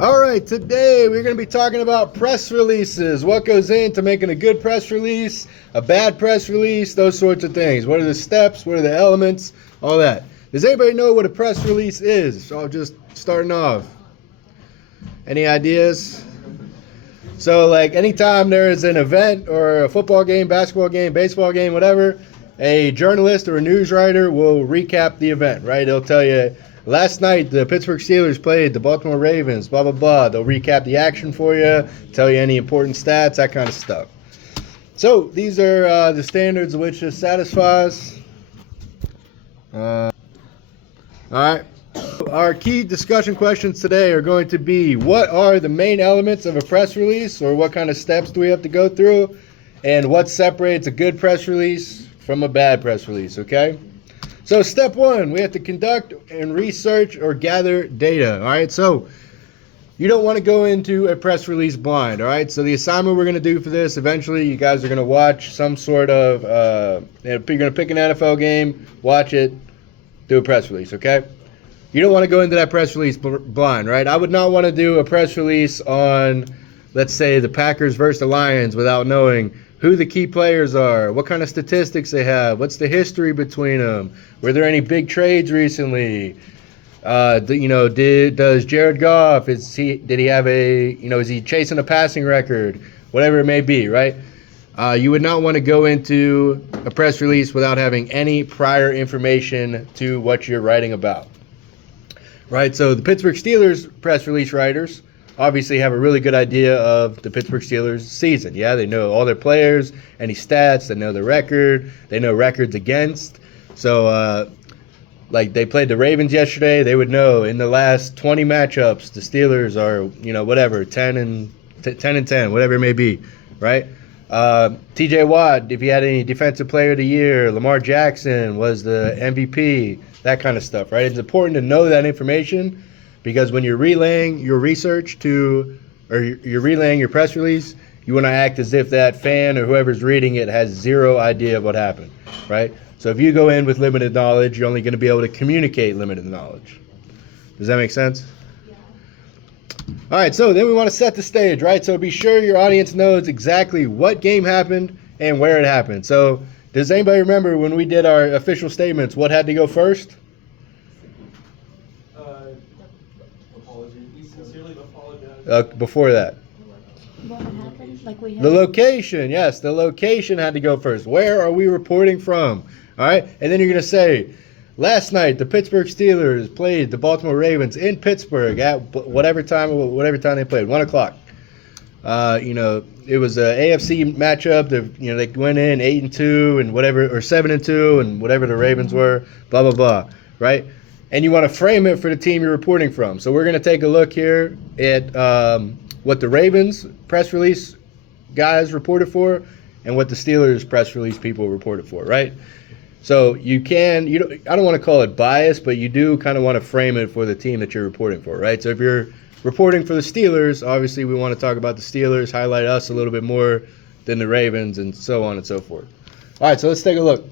All right, today we're going to be talking about press releases. What goes into making a good press release, a bad press release, those sorts of things. What are the steps? What are the elements? All that. Does anybody know what a press release is? So just starting off. Any ideas? So like anytime there is an event or a football game, basketball game, baseball game, whatever, a journalist or a news writer will recap the event, right? They'll tell you, last night the Pittsburgh Steelers played the Baltimore Ravens, blah, blah, blah. They'll recap the action for you, tell you any important stats, that kind of stuff. So these are the standards which this satisfies. All right. Our key discussion questions today are going to be, what are the main elements of a press release, or what kind of steps do we have to go through, and what separates a good press release from a bad press release, okay? So step one, we have to conduct and research or gather data, all right? So you don't want to go into a press release blind, all right? So the assignment we're going to do for this, eventually you guys are going to watch some sort of, you're going to pick an NFL game, watch it, do a press release, okay? You don't want to go into that press release blind, right? I would not want to do a press release on, let's say, the Packers versus the Lions without knowing who the key players are, what kind of statistics they have, what's the history between them, were there any big trades recently, does Jared Goff, is he chasing a passing record, whatever it may be, right? You would not want to go into a press release without having any prior information to what you're writing about. Right, so the Pittsburgh Steelers press release writers obviously have a really good idea of the Pittsburgh Steelers season. Yeah, they know all their players, any stats, they know the record, they know records against. So, like they played the Ravens yesterday, they would know in the last 20 matchups, the Steelers are, whatever, 10 and 10, whatever it may be, right? TJ Watt, if he had any defensive player of the year, Lamar Jackson was the MVP, that kind of stuff, right? It's important to know that information because when you're relaying your research you're relaying your press release, you want to act as if that fan or whoever's reading it has zero idea of what happened, right? So if you go in with limited knowledge, you're only going to be able to communicate limited knowledge. Does that make sense? All right, so then we want to set the stage, right? So be sure your audience knows exactly what game happened and where it happened. So does anybody remember when we did our official statements, what had to go first? Apology. We sincerely apologize. Before that. What happened? Like we had The location, yes, the location had to go first. Where are we reporting from? All right, and then you're going to say, last night, the Pittsburgh Steelers played the Baltimore Ravens in Pittsburgh at whatever time they played, 1 o'clock. It was an AFC matchup. They went in 8-2 and whatever, or 7-2 and whatever the Ravens were, blah, blah, blah, right? And you want to frame it for the team you're reporting from. So we're going to take a look here at what the Ravens press release guys reported for and what the Steelers press release people reported for, right? So I don't want to call it bias, but you do kind of want to frame it for the team that you're reporting for, right? So if you're reporting for the Steelers, obviously we want to talk about the Steelers, highlight us a little bit more than the Ravens, and so on and so forth. All right, so let's take a look.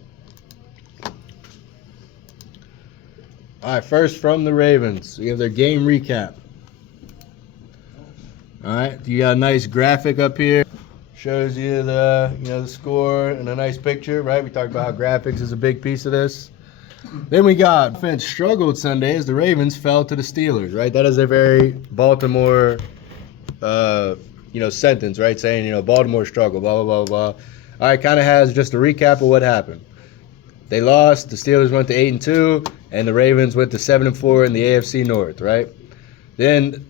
All right, first from the Ravens, we have their game recap. All right, you got a nice graphic up here. Shows you the score and a nice picture, right? We talked about how graphics is a big piece of this. Then we got offense struggled Sunday as the Ravens fell to the Steelers, right? That is a very Baltimore, sentence, right? Saying, Baltimore struggled, blah, blah, blah, blah. All right, kind of has just a recap of what happened. They lost. The Steelers went to 8-2, and the Ravens went to 7-4 in the AFC North, right? Then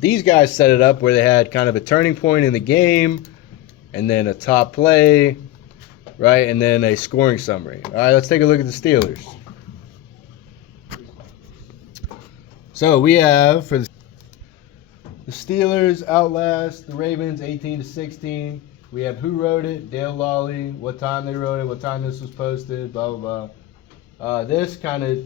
these guys set it up where they had kind of a turning point in the game, and then a top play, right, and then a scoring summary. All right, let's take a look at the Steelers. So we have for the Steelers outlast the Ravens 18-16. We have who wrote it, Dale Lawley, what time they wrote it, what time this was posted, blah, blah, blah. This kind of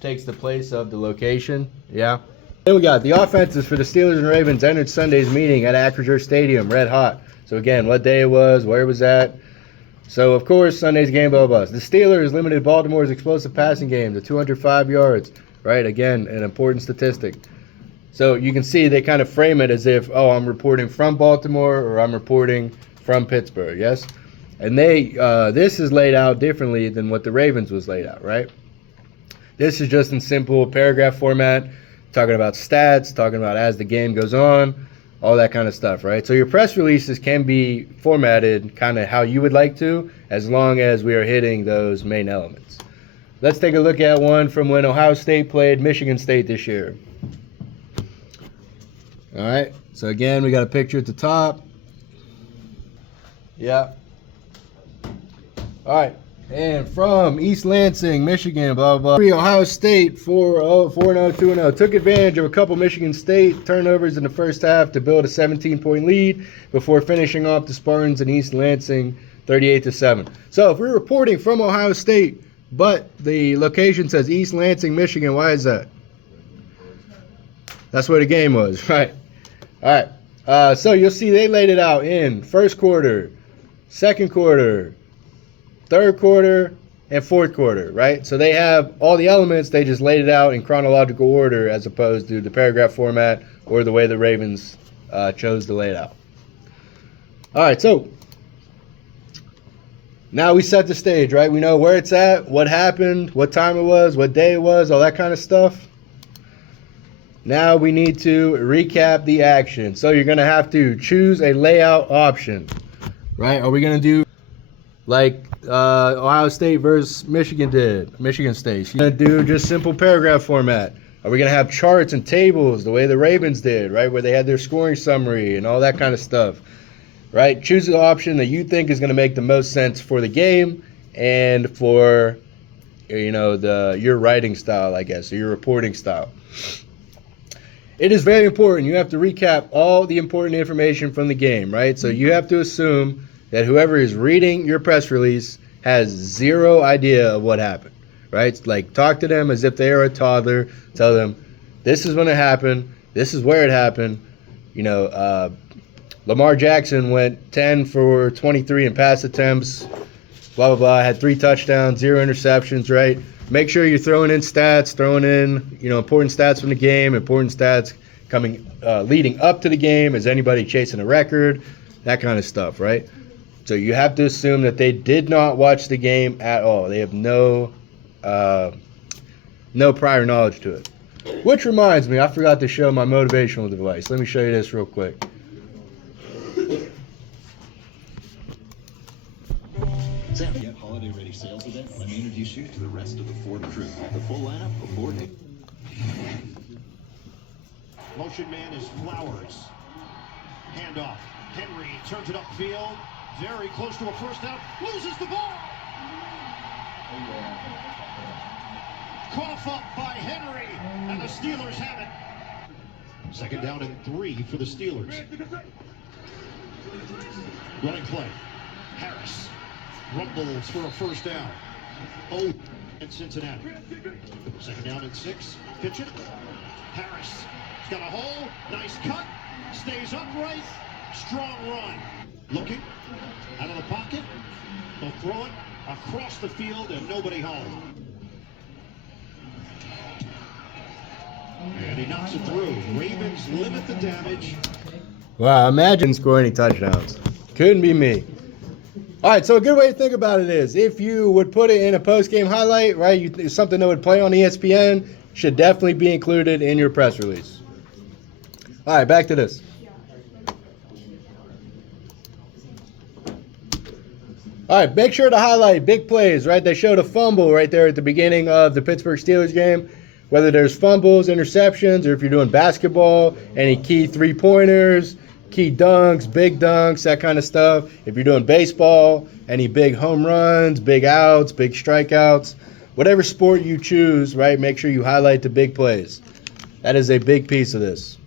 takes the place of the location, yeah. Then we got the offenses for the Steelers and Ravens entered Sunday's meeting at Acrisure Stadium, red hot. So again, what day it was, where it was at. So of course, Sunday's game, blah, blah, blah. The Steelers limited Baltimore's explosive passing game to 205 yards, right? Again, an important statistic. So you can see they kind of frame it as if, oh, I'm reporting from Baltimore or I'm reporting from Pittsburgh, yes? And this is laid out differently than what the Ravens was laid out, right? This is just in simple paragraph format, talking about stats, talking about as the game goes on, all that kind of stuff, right? So your press releases can be formatted kind of how you would like to, as long as we are hitting those main elements. Let's take a look at one from when Ohio State played Michigan State this year. All right, so again, we got a picture at the top. Yeah. All right, and from East Lansing, Michigan, blah, blah, blah. Ohio State 4-0, 2-0. Took advantage of a couple Michigan State turnovers in the first half to build a 17-point lead before finishing off the Spartans in East Lansing 38-7. So if we're reporting from Ohio State, but the location says East Lansing, Michigan, why is that? That's where the game was, right? All right. So you'll see they laid it out in first quarter, second quarter, third quarter, and fourth quarter, right? So they have all the elements. They just laid it out in chronological order as opposed to the paragraph format or the way the Ravens chose to lay it out. All right, so now we set the stage, right? We know where it's at, what happened, what time it was, what day it was, all that kind of stuff. Now we need to recap the action. So you're going to have to choose a layout option, right? Are we going to do like Ohio State versus Michigan State? You're going to do just simple paragraph format. Are we going to have charts and tables the way the Ravens did, right? Where they had their scoring summary and all that kind of stuff, right? Choose the option that you think is going to make the most sense for the game and for, your writing style, I guess, or your reporting style. It is very important. You have to recap all the important information from the game, right? So you have to assume that whoever is reading your press release has zero idea of what happened, right? Like, talk to them as if they are a toddler. Tell them, this is when it happened. This is where it happened. Lamar Jackson went 10 for 23 in pass attempts, blah, blah, blah. Had 3 touchdowns, 0 interceptions, right? Make sure you're throwing in stats, important stats from the game, important stats coming, leading up to the game. Is anybody chasing a record? That kind of stuff, right? So you have to assume that they did not watch the game at all. They have no prior knowledge to it. Which reminds me, I forgot to show my motivational device. Let me show you this real quick. Get holiday-ready sales event. Let me introduce you to the rest of the Ford crew. The full lineup of Ford. Motion man is Flowers. Handoff. Henry turns it upfield. Very close to a first down. Loses the ball. Cough up by Henry. And the Steelers have it. Second down and 3 for the Steelers. Running play. Harris. Rumbles for a first down. Oh, in Cincinnati. Second down and 6. Pitch it. Harris. He's got a hole. Nice cut. Stays upright. Strong run. Looking. Out of the pocket. They'll throw it across the field and nobody home. And he knocks it through. Ravens limit the damage. Wow, imagine scoring any touchdowns. Couldn't be me. All right, so a good way to think about it is if you would put it in a post-game highlight, right, something that would play on ESPN, should definitely be included in your press release. All right, back to this. All right, make sure to highlight big plays, right? They showed a fumble right there at the beginning of the Pittsburgh Steelers game. Whether there's fumbles, interceptions, or if you're doing basketball, any key three-pointers, key dunks, big dunks, that kind of stuff. If you're doing baseball, any big home runs, big outs, big strikeouts, whatever sport you choose, right, make sure you highlight the big plays. That is a big piece of this.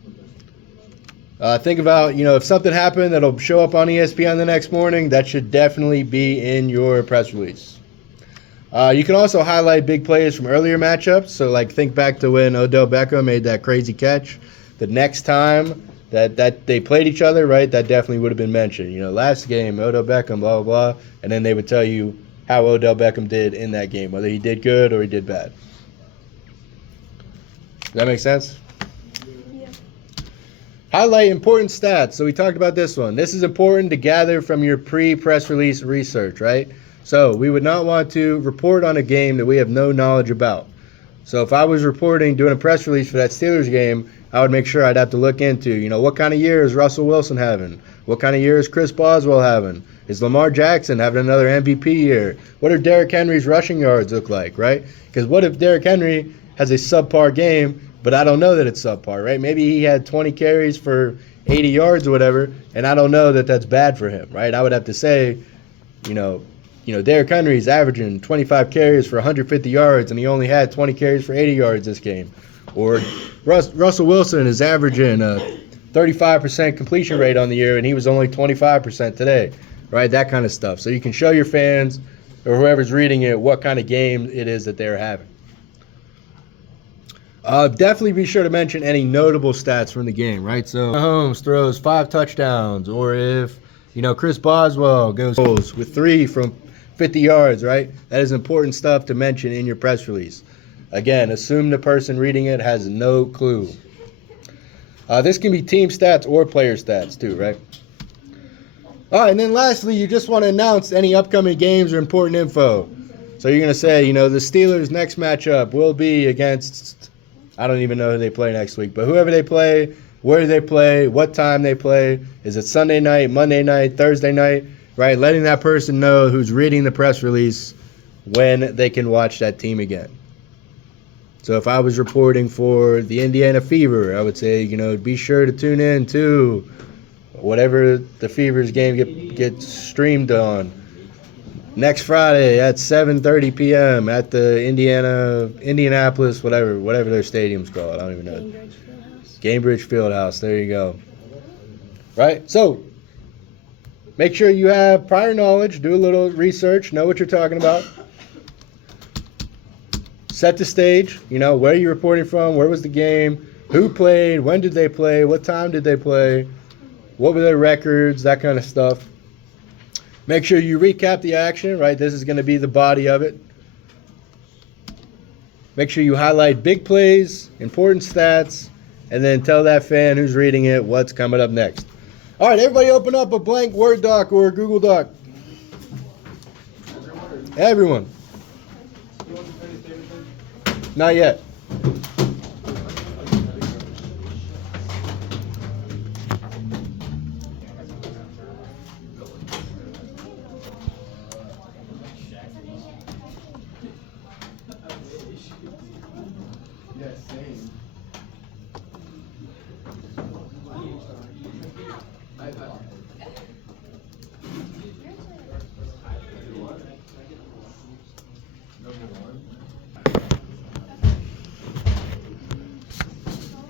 Think about, if something happened that'll show up on ESPN the next morning, that should definitely be in your press release. You can also highlight big plays from earlier matchups. So, think back to when Odell Beckham made that crazy catch. The next time that they played each other, right, that definitely would have been mentioned. Last game, Odell Beckham, blah, blah, blah. And then they would tell you how Odell Beckham did in that game, whether he did good or he did bad. Does that make sense? Yeah. Highlight important stats. So we talked about this one. This is important to gather from your pre-press release research, right? So we would not want to report on a game that we have no knowledge about. So if I was reporting, doing a press release for that Steelers game, I would make sure I'd have to look into, what kind of year is Russell Wilson having? What kind of year is Chris Boswell having? Is Lamar Jackson having another MVP year? What do Derrick Henry's rushing yards look like, right? Because what if Derrick Henry has a subpar game, but I don't know that it's subpar, right? Maybe he had 20 carries for 80 yards or whatever, and I don't know that that's bad for him, right? I would have to say, Derrick Henry's averaging 25 carries for 150 yards, and he only had 20 carries for 80 yards this game. Or Russell Wilson is averaging a 35% completion rate on the year, and he was only 25% today, right? That kind of stuff. So you can show your fans or whoever's reading it what kind of game it is that they're having. Definitely be sure to mention any notable stats from the game, right? So Mahomes throws 5 touchdowns, or if, Chris Boswell goes with 3 from 50 yards, right? That is important stuff to mention in your press release. Again, assume the person reading it has no clue. This can be team stats or player stats too, right? All right, and then lastly, you just want to announce any upcoming games or important info. So you're going to say, the Steelers' next matchup will be against, I don't even know who they play next week, but whoever they play, where they play, what time they play. Is it Sunday night, Monday night, Thursday night, right? Letting that person know who's reading the press release when they can watch that team again. So if I was reporting for the Indiana Fever, I would say, be sure to tune in to whatever the Fever's game gets streamed on next Friday at 7:30 p.m. at the Indianapolis, whatever their stadium's called. I don't even know. Gainbridge Fieldhouse. There you go. Right? So make sure you have prior knowledge, do a little research, know what you're talking about. Set the stage, where are you reporting from, where was the game, who played, when did they play, what time did they play, what were their records, that kind of stuff. Make sure you recap the action, right? This is going to be the body of it. Make sure you highlight big plays, important stats, and then tell that fan who's reading it what's coming up next. All right, everybody open up a blank Word doc or a Google Doc. Everyone. Not yet.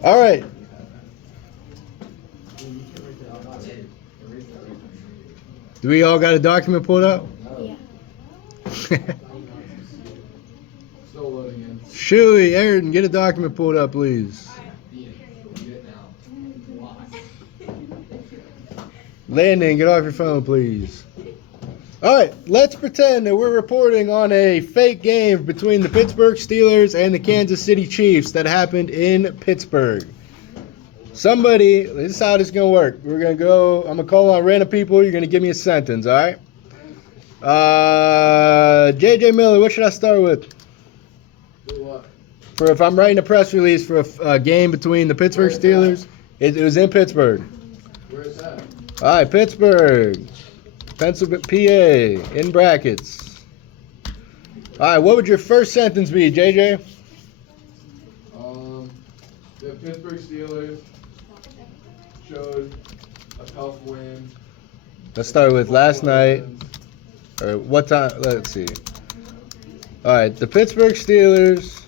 All right. Do we all got a document pulled up? Yeah. Still loading in. Shuey, Aaron, get a document pulled up, please. Landon, get off your phone, please. All right, let's pretend that we're reporting on a fake game between the Pittsburgh Steelers and the Kansas City Chiefs that happened in Pittsburgh. Somebody, this is how this is going to work. I'm going to call on random people. You're going to give me a sentence, all right? JJ Miller, what should I start with? Do what? For if I'm writing a press release for a game between the Pittsburgh Steelers, it was in Pittsburgh. Where is that? All right, Pittsburgh, Pennsylvania, PA, in brackets. All right, what would your first sentence be, JJ? The Pittsburgh Steelers showed a tough win. Let's start with last night. Or what time? Let's see. All right, the Pittsburgh Steelers,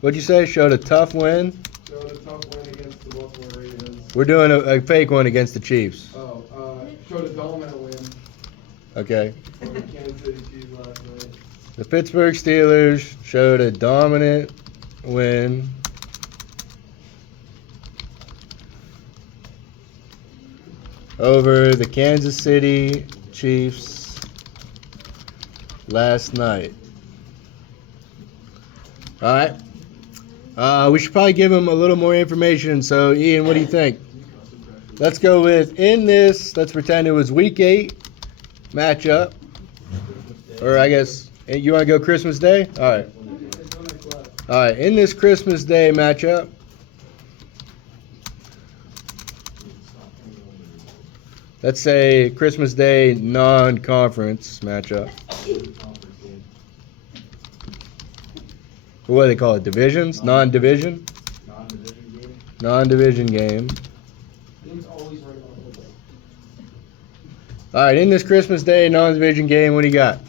what'd you say, showed a tough win? Showed a tough win against the Baltimore Ravens. We're doing a fake one against the Chiefs. Showed a dominant win Okay. over the Kansas City Chiefs last night. The Pittsburgh Steelers showed a dominant win over the Kansas City Chiefs last night. All right. We should probably give him a little more information. So, Ian, what do you think? Let's go with in this. Let's pretend it was week 8 matchup, or I guess you want to go Christmas Day. All right. All right. In this Christmas Day matchup, let's say Christmas Day non-conference matchup. What do they call it? Divisions? Non-division? Non-division game. All right, in this Christmas Day non-division game, what do you got?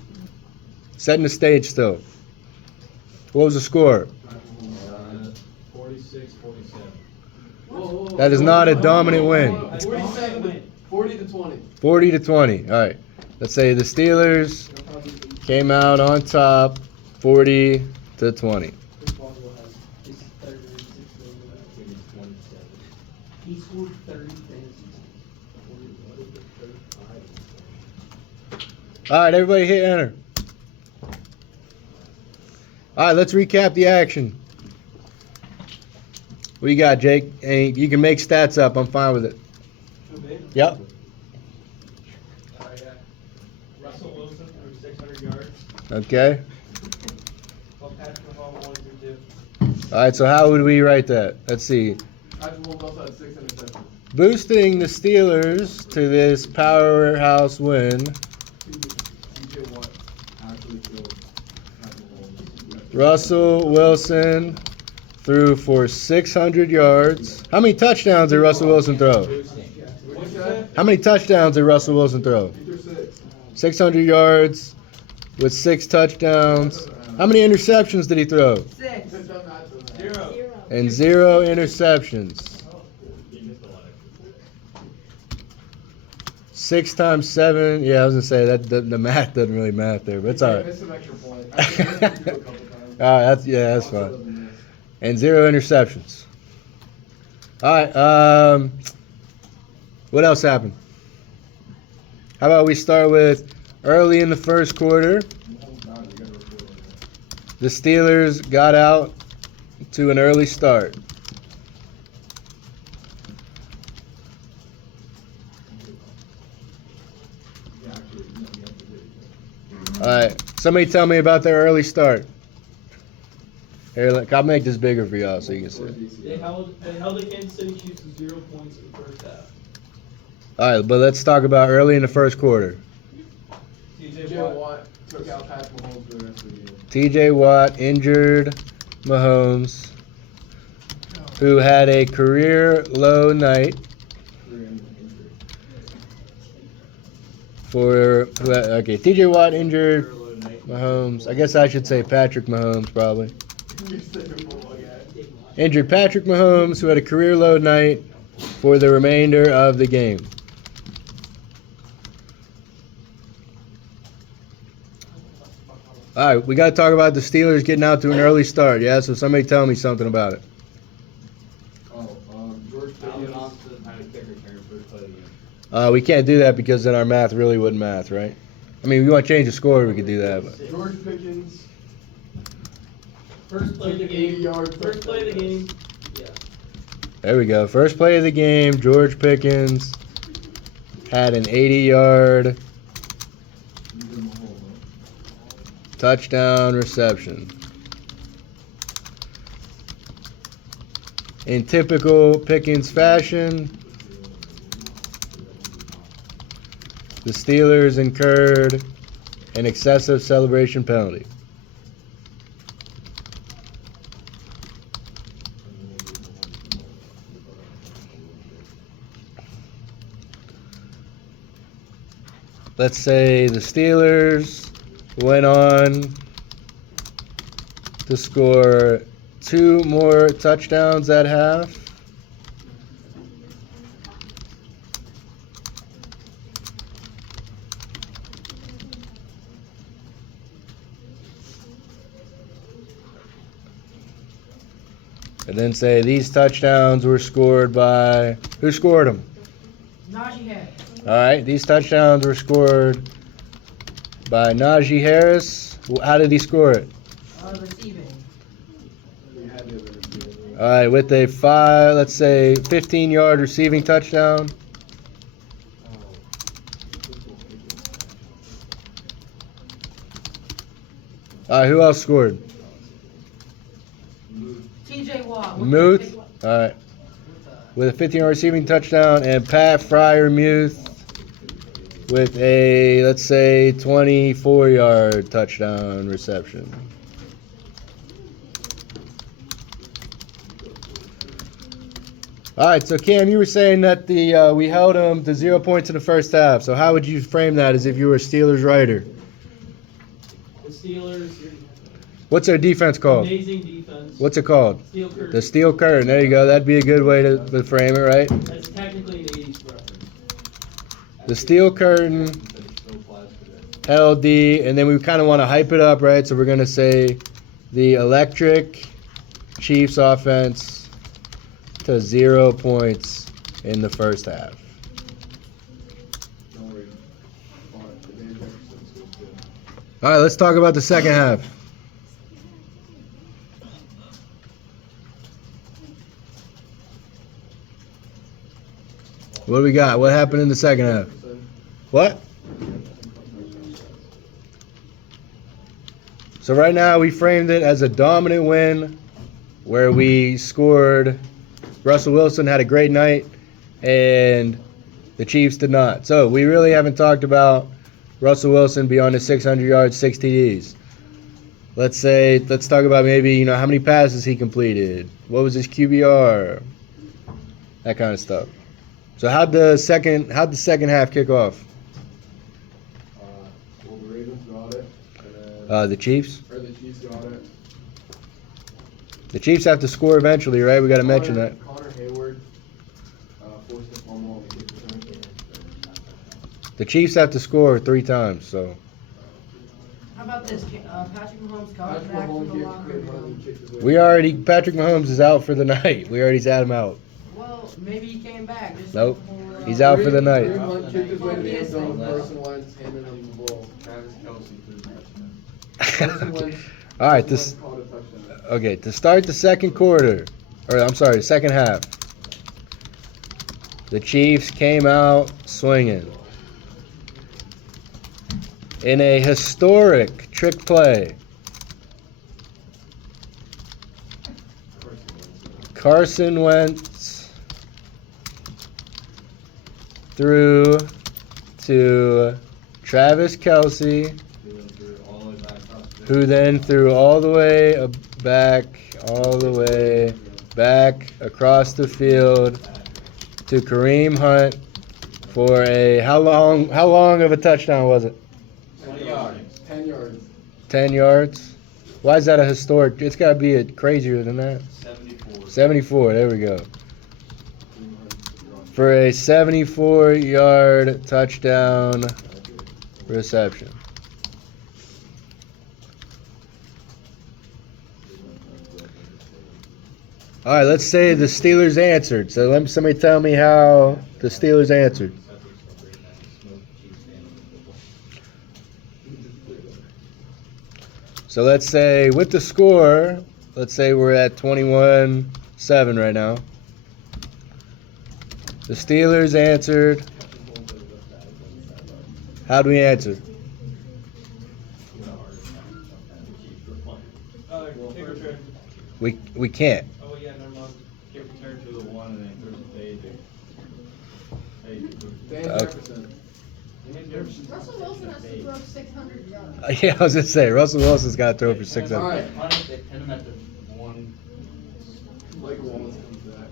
Setting the stage still. What was the score? 46-47. That is not a dominant win. 40 to 20. 40 to 20. All right. Let's say the Steelers came out on top 40 to 20. He scored 30 fantasy. All right, everybody hit enter. All right, let's recap the action. What you got, Jake? Hey, you can make stats up. I'm fine with it. Yep. Russell Wilson threw 600 yards. Okay. Patrick Mahomes 1 through 2. All right, so how would we write that? Let's see. Patrick Mahomes also had 6 interceptions. Boosting the Steelers to this powerhouse win. TJ Watt actually killed Patrick Mahomes. Russell Wilson threw for 600 yards. How many touchdowns did Russell Wilson throw? What'd you say? How many touchdowns did Russell Wilson throw? He threw 6. 600 yards with 6 touchdowns. How many interceptions did he throw? 6. Zero. And 0 interceptions. 6 times 7. Yeah, I was gonna say that the math doesn't really math there, but it's all right. Missed an extra point. I think he threw a couple times. All right, that's Also fine. doesn't miss. And 0 interceptions. All right. What else happened? How about we start with early in the first quarter? The Steelers got out to an early start. All right. Somebody tell me about their early start. Here, look, I'll make this bigger for y'all so you can see. They held the Kansas City Chiefs to 0 points in the first half. All right, but let's talk about early in the first quarter. TJ Watt took out Patrick Mahomes for the rest of the game. TJ Watt injured Mahomes, who had a career low night TJ Watt injured Mahomes. I guess I should say Patrick Mahomes probably. Injured Patrick Mahomes, who had a career low night for the remainder of the game. All right, we got to talk about the Steelers getting out to an early start. Yeah, so somebody tell me something about it. George Pickens. We can't do that because then our math really wouldn't math, right? I mean, if you want to change the score, we could do that. But. George Pickens. First play of the 80 game. yards. First play of the game. Yeah. There we go. First play of the game, George Pickens had an 80-yard touchdown reception. In typical Pickens fashion, the Steelers incurred an excessive celebration penalty. Let's say the Steelers went on to score 2 more touchdowns at half. And then say these touchdowns were scored by, who scored them? Najee Harris. All right, these touchdowns were scored by Najee Harris. How did he score it? Receiving. We had the other receiver. All right, with a let's say 15-yard receiving touchdown. All right, who else scored? TJ Watt. Muth. All right, with a 15-yard receiving touchdown, and Pat Fryermuth with a, let's say, 24-yard touchdown reception. All right, so Cam, you were saying that we held them to 0 points in the first half. So how would you frame that as if you were a Steelers writer? The Steelers, What's their defense called? amazing defense. What's it called? Steel curtain. The Steel Curtain. There you go. That'd be a good way to frame it, right? That's technically an 80s reference. The Steel Curtain, LD, and then we kind of want to hype it up, right? So we're going to say the Electric Chiefs offense to 0 points in the first half. All right, let's talk about the second half. What do we got? What happened in the second half? What? So right now we framed it as a dominant win where we scored. Russell Wilson had a great night and the Chiefs did not. So we really haven't talked about Russell Wilson beyond his 600 yards, 6 TDs. Let's talk about maybe, how many passes he completed. What was his QBR? That kind of stuff. So how'd the second half kick off? Well, the Ravens got it. And The Chiefs? or the Chiefs got it. The Chiefs have to score eventually, right? We got to mention that. Connor Hayward forced a fumble on the kick return. The Chiefs have to score 3 times, so. How about this? Patrick Mahomes comes Patrick back Mahomes from the locker gave one of room. them kicked his way. Patrick Mahomes is out for the night. We already had him out. Well, maybe he came back. Just Nope. before, He's out for the night. Kareem Hunt kicked his way to the end zone. Carson Wentz handed him the ball. Travis Kelce threw the touchdown. Carson Wentz. All right, Carson Wentz caught a touchdown. Okay, to start the second half, the Chiefs came out swinging in a historic trick play. Carson Wentz threw to Travis Kelce, who then threw all the way back across the field to Kareem Hunt for a how long of a touchdown was it? 10 yards. 10 yards. 10 yards. Why is that a historic? It's got to be crazier than that. 74. There we go. For a 74-yard touchdown reception. All right, let's say the Steelers answered. So let somebody tell me how the Steelers answered. So let's say with the score, let's say we're at 21-7 right now. The Steelers answered. How do we answer? Kick return. We can't. Oh, yeah, never mind. Kick return to the one and then throws the fade. Dan Okay. Jefferson. Russell Wilson has to throw 600 yards. Yeah, I was gonna say Russell Wilson's got to throw for 600. All right. They pin him at the one. Mike Wallace comes back.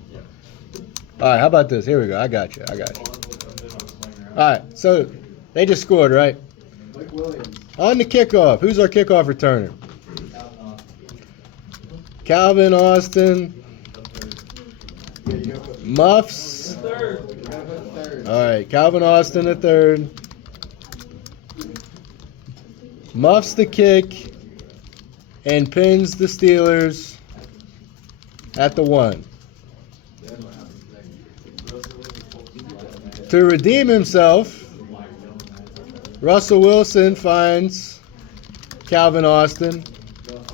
All right, how about this? Here we go. I got you. All right, so they just scored, right? Mike Williams. On the kickoff, who's our kickoff returner? Calvin Austin. Yeah, you got to Muffs. Third. put third. All right, Calvin Austin the third. Muffs the kick and pins the Steelers at the 1. To redeem himself, Russell Wilson finds Calvin Austin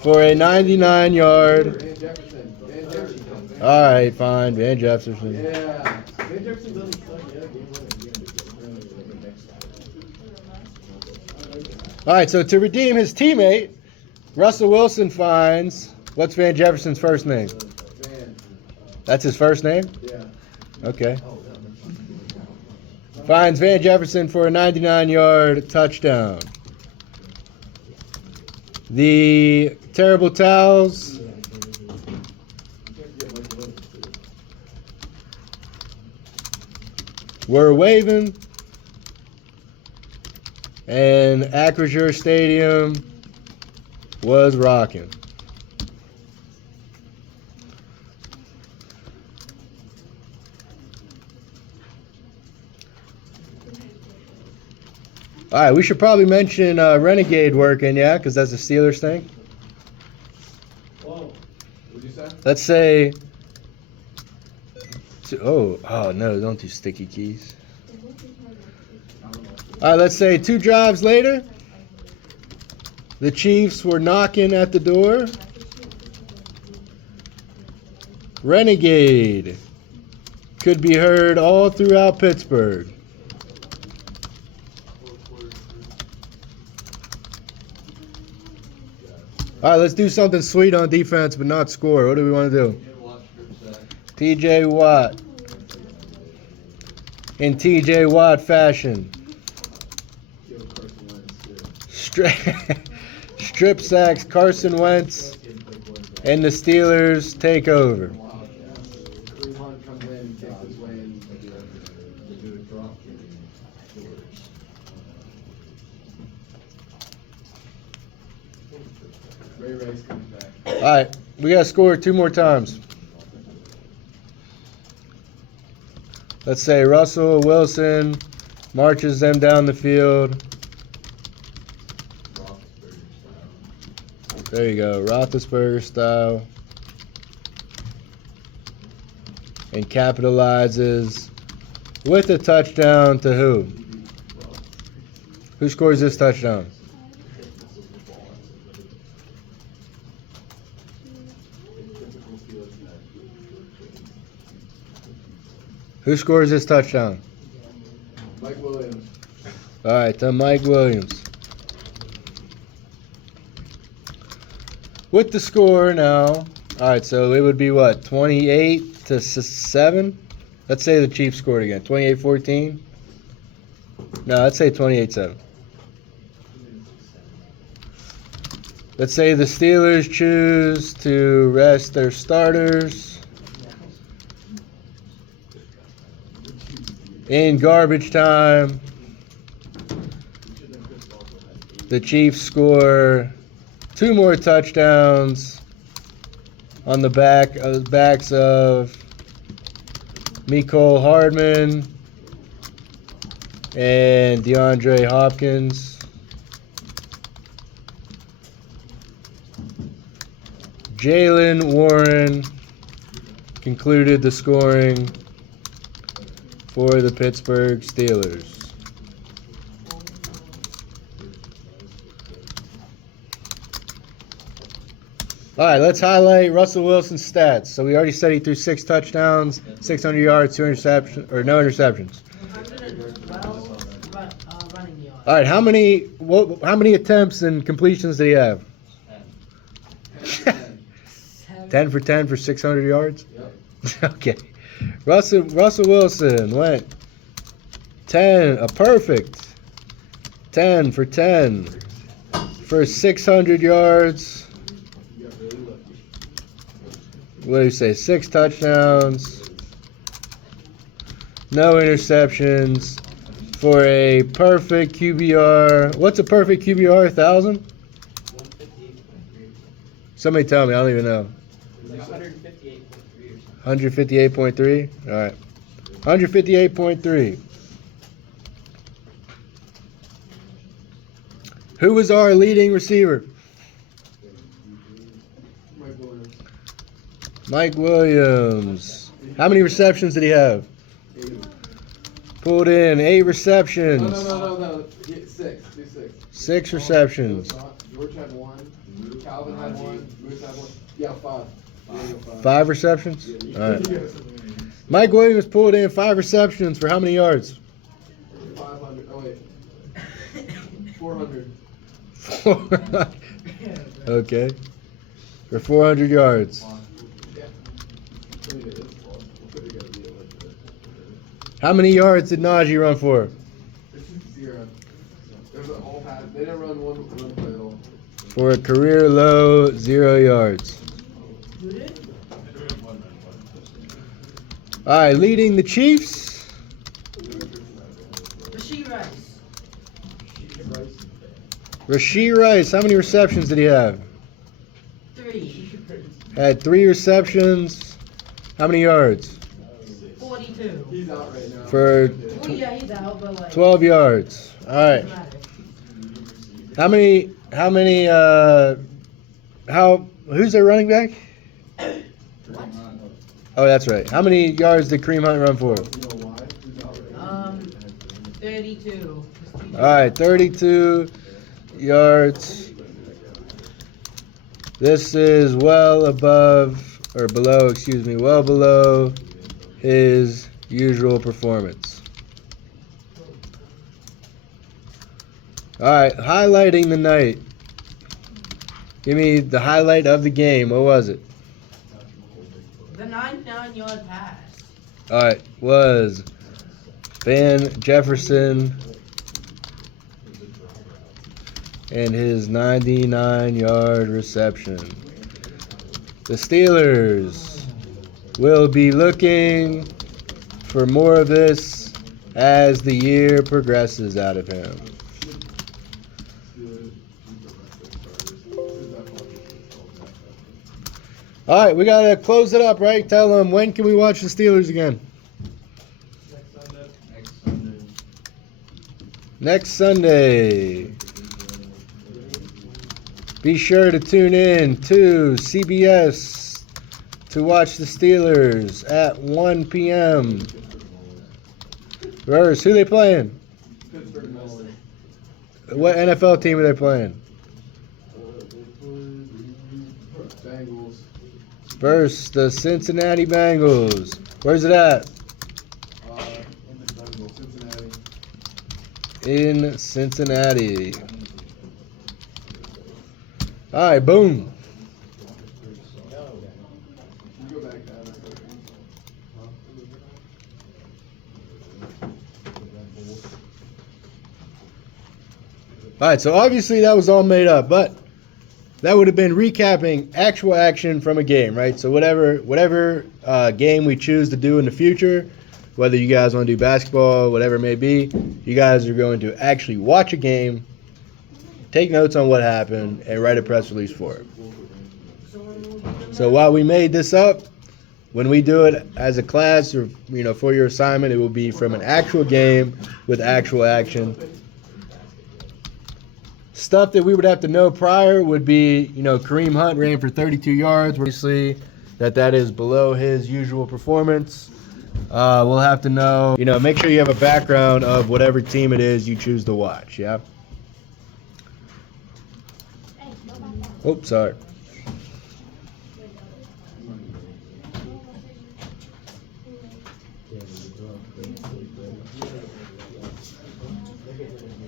for a 99-yard Dan Jefferson. Dan Jefferson. All right, fine. Van Jefferson. Yeah. Van Jefferson doesn't suck. Yeah, game winner. All right, so to redeem his teammate, Russell Wilson finds, what's Van Jefferson's first name? Van. That's his first name? Yeah. Okay. Finds Van Jefferson for a 99-yard touchdown. The terrible towels were waving, and Acrisure Stadium was rocking. All right, we should probably mention Renegade working, yeah, because that's a Steelers thing. Whoa. What'd you say? Let's say. Oh no! Don't do sticky keys. All right, let's say 2 drives later, the Chiefs were knocking at the door. Renegade could be heard all throughout Pittsburgh. All right, let's do something sweet on defense, but not score. What do we want to do? TJ Watt. In TJ Watt fashion. Strip sacks Carson Wentz, and the Steelers take over. Cleveland comes in and takes his win. Ray Rice comes back. All right, we got to score 2 more times. Let's say Russell Wilson marches them down the field. There you go, Roethlisberger style. And capitalizes with a touchdown to who? Who scores this touchdown? Who scores this touchdown? Mike Williams. All right, to Mike Williams. With the score now, all right, so it would be what, 28-7? Let's say the Chiefs scored again, 28-14? No, let's say 28-7. Let's say the Steelers choose to rest their starters in garbage time. The Chiefs score 2 more touchdowns on the backs of Mecole Hardman and DeAndre Hopkins. Jalen Warren concluded the scoring for the Pittsburgh Steelers. All right, let's highlight Russell Wilson's stats. So we already said he threw 6 touchdowns, 600 yards, 2 interceptions, or no interceptions. 112 running yards. All right, how many attempts and completions did he have? 10 for 10 for 600 yards? Yep. Okay. Russell Wilson went a perfect 10 for 10 for 600 yards. You got really lucky. What do you say? 6 touchdowns, no interceptions for a perfect QBR. What's a perfect QBR? 1,000? Somebody tell me. I don't even know. 158.3? All right. 158.3. Who was our leading receiver? Mike Williams. Mike Williams. How many receptions did he have? 8. Pulled in 8 receptions. No. 6. Do 6. 6 receptions. George had 1. Calvin had 1. Moose had 1. Yeah, 5. 5 receptions? All right. Mike Williams pulled in 5 receptions for how many yards? 500. Oh wait. 400. Okay. For 400 yards. How many yards did Najee run for? 0. There's a whole pass. They didn't run one play at all. For a career low, 0 yards. All right, leading the Chiefs. Rasheed Rice. Rasheed Rice, how many receptions did he have? 3. Had 3 receptions. How many yards? 42. He's out right now. For Well, yeah, he's out, but like. 12 yards. All right. Who's their running back? Oh, that's right. How many yards did Kareem Hunt run for? 32. All right, 32 yards. This is well below his usual performance. All right, highlighting the night. Give me the highlight of the game. What was it? The 99-yard pass. All right, was Van Jefferson and his 99-yard reception. The Steelers will be looking for more of this as the year progresses out of him. All right, we got to close it up, right? Tell them, when can we watch the Steelers again? Next Sunday. Be sure to tune in to CBS to watch the Steelers at 1 p.m. Versus, who they playing? What NFL team are they playing? Bengals. Versus the Cincinnati Bengals. Where's it at? Cincinnati. In Cincinnati. All right, boom. You go back down. All right, so obviously that was all made up, but that would have been recapping actual action from a game, right? So whatever game we choose to do in the future, whether you guys want to do basketball, whatever it may be, you guys are going to actually watch a game, take notes on what happened, and write a press release for it. So while we made this up, when we do it as a class or for your assignment, it will be from an actual game with actual action. Stuff that we would have to know prior would be, Kareem Hunt ran for 32 yards. Obviously, that is below his usual performance. We'll have to know, make sure you have a background of whatever team it is you choose to watch, yeah? Oops, sorry.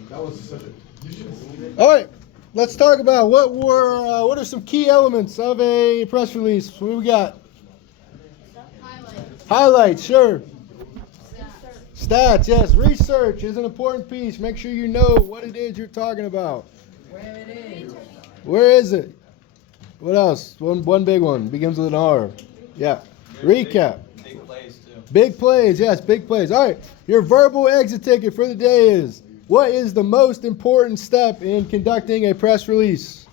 That was such a. You should have seen it. All right, let's talk about what are some key elements of a press release. What do we got? Highlights, sure. Stats, yes. Research is an important piece. Make sure you know what it is you're talking about. Where it is. Where is it? What else? One big one. Begins with an R. Yeah. Recap. Big plays, too. Big plays, yes, big plays. All right, your verbal exit ticket for the day is, what is the most important step in conducting a press release?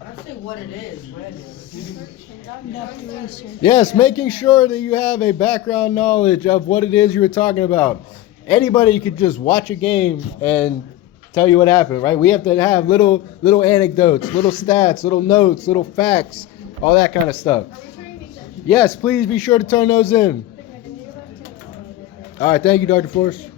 I'd say what it is. Where it is. Yes, making sure that you have a background knowledge of what it is you were talking about. Anybody could just watch a game and tell you what happened, right? We have to have little anecdotes, little stats, little notes, little facts, all that kind of stuff. Yes, please be sure to turn those in. All right, thank you, Dr. Force.